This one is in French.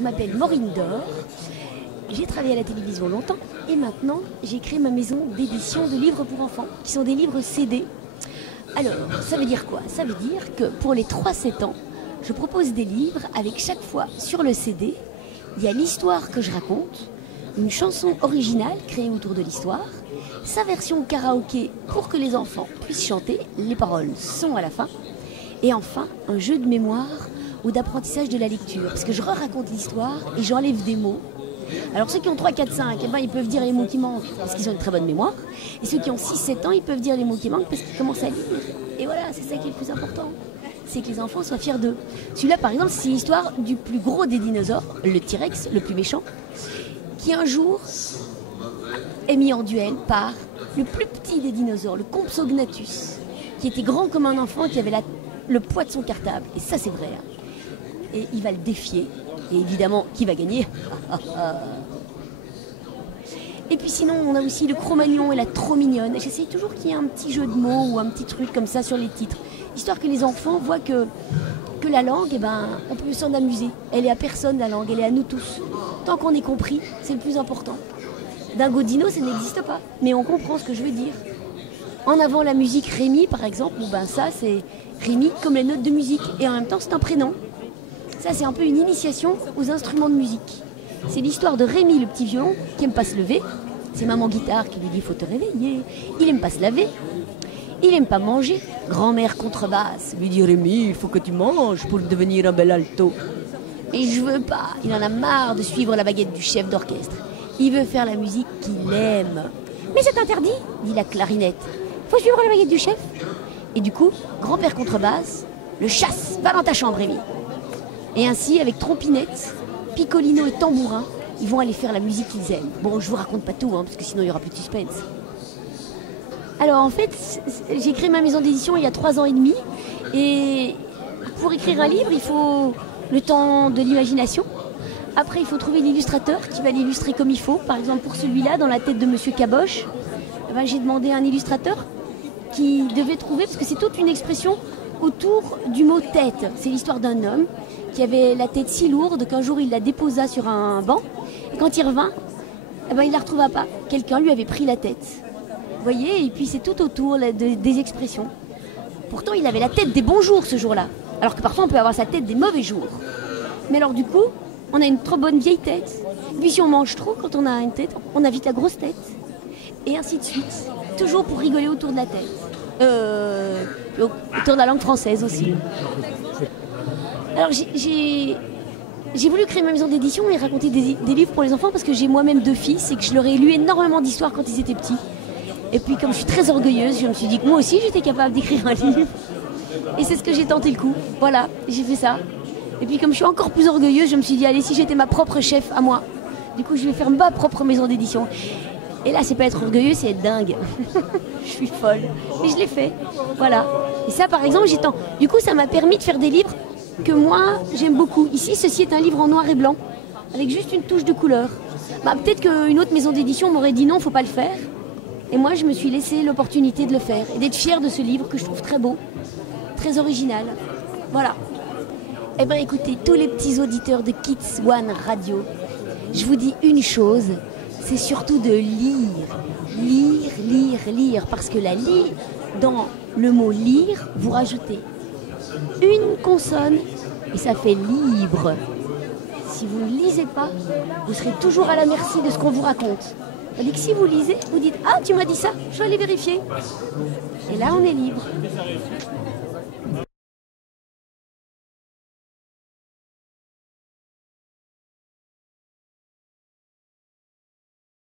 je m'appelle Maureen Dor, j'ai travaillé à la télévision longtemps et maintenant j'ai créé ma maison d'édition de livres pour enfants qui sont des livres CD. Alors, ça veut dire quoi? Ça veut dire que pour les 3-7 ans, je propose des livres avec chaque fois sur le CD, il y a l'histoire que je raconte, une chanson originale créée autour de l'histoire, sa version karaoké pour que les enfants puissent chanter, les paroles sont à la fin, et enfin un jeu de mémoire ou d'apprentissage de la lecture, parce que je raconte l'histoire et j'enlève des mots. Alors ceux qui ont 3, 4, 5, eh ben, ils peuvent dire les mots qui manquent parce qu'ils ont une très bonne mémoire, et ceux qui ont 6, 7 ans, ils peuvent dire les mots qui manquent parce qu'ils commencent à lire. Et voilà, c'est ça qui est le plus important, c'est que les enfants soient fiers d'eux. Celui-là par exemple, c'est l'histoire du plus gros des dinosaures, le T-Rex, le plus méchant, qui un jour est mis en duel par le plus petit des dinosaures, le Compsognathus, qui était grand comme un enfant, qui avait le poids de son cartable. Et ça, c'est vrai. Hein. Et il va le défier. Et évidemment, qui va gagner? Et puis sinon, on a aussi le Cro-Magnon et la trop mignonne. J'essaye toujours qu'il y ait un petit jeu de mots ou un petit truc comme ça sur les titres, histoire que les enfants voient que la langue, eh ben, on peut s'en amuser. Elle est à personne, la langue, elle est à nous tous. Tant qu'on est compris, c'est le plus important. Dingo Dino, ça n'existe pas, mais on comprend ce que je veux dire. En avant la musique Rémi, par exemple, ben ça c'est Rémi comme les notes de musique, et en même temps c'est un prénom. Ça c'est un peu une initiation aux instruments de musique. C'est l'histoire de Rémi, le petit violon, qui aime pas se lever. C'est maman guitare qui lui dit faut te réveiller. Il aime pas se laver. Il aime pas manger. Grand-mère contrebasse lui dit Rémi, il faut que tu manges pour devenir un bel alto. Et je veux pas. Il en a marre de suivre la baguette du chef d'orchestre. Il veut faire la musique qu'il aime. Mais c'est interdit, dit la clarinette. Faut suivre la baguette du chef. Et du coup, grand-père contrebasse le chasse. Va dans ta chambre, Rémi. Et ainsi, avec trompinette, picolino et tambourin, ils vont aller faire la musique qu'ils aiment. Bon, je vous raconte pas tout, hein, parce que sinon il y aura plus de suspense. Alors en fait, j'ai créé ma maison d'édition il y a 3 ans et demi. Et pour écrire un livre, il faut le temps de l'imagination. Après, il faut trouver l'illustrateur qui va l'illustrer comme il faut. Par exemple, pour celui-là, dans la tête de Monsieur Caboche, eh ben, j'ai demandé à un illustrateur qui devait trouver, parce que c'est toute une expression autour du mot tête. C'est l'histoire d'un homme qui avait la tête si lourde qu'un jour il la déposa sur un banc. Et quand il revint, eh ben, il ne la retrouva pas. Quelqu'un lui avait pris la tête. Vous voyez, et puis c'est tout autour des expressions. Pourtant, il avait la tête des bons jours ce jour-là. Alors que parfois, on peut avoir sa tête des mauvais jours. Mais alors du coup, on a une trop bonne vieille tête. Et puis si on mange trop quand on a une tête, on a vite la grosse tête. Et ainsi de suite. Toujours pour rigoler autour de la tête. Autour de la langue française aussi. Alors j'ai voulu créer ma maison d'édition et raconter des livres pour les enfants parce que j'ai moi-même 2 fils et que je leur ai lu énormément d'histoires quand ils étaient petits. Et puis comme je suis très orgueilleuse, je me suis dit que moi aussi j'étais capable d'écrire un livre. Et c'est ce que j'ai tenté le coup. Voilà, j'ai fait ça. Et puis comme je suis encore plus orgueilleuse, je me suis dit allez, si j'étais ma propre chef à moi, du coup je vais faire ma propre maison d'édition. Et là c'est pas être orgueilleux, c'est être dingue. Je suis folle. Et je l'ai fait. Voilà. Et ça par exemple, du coup ça m'a permis de faire des livres que moi j'aime beaucoup. Ici ceci est un livre en noir et blanc, avec juste une touche de couleur. Bah, peut-être qu'une autre maison d'édition m'aurait dit non, faut pas le faire. Et moi je me suis laissé l'opportunité de le faire et d'être fière de ce livre que je trouve très beau, très original. Voilà. Eh bien écoutez, tous les petits auditeurs de Kids One Radio, je vous dis une chose, c'est surtout de lire. Lire, lire, lire. Parce que dans le mot lire, vous rajoutez une consonne et ça fait libre. Si vous ne lisez pas, vous serez toujours à la merci de ce qu'on vous raconte. Tandis que si vous lisez, vous dites « Ah, tu m'as dit ça, je vais aller vérifier. » Et là, on est libre.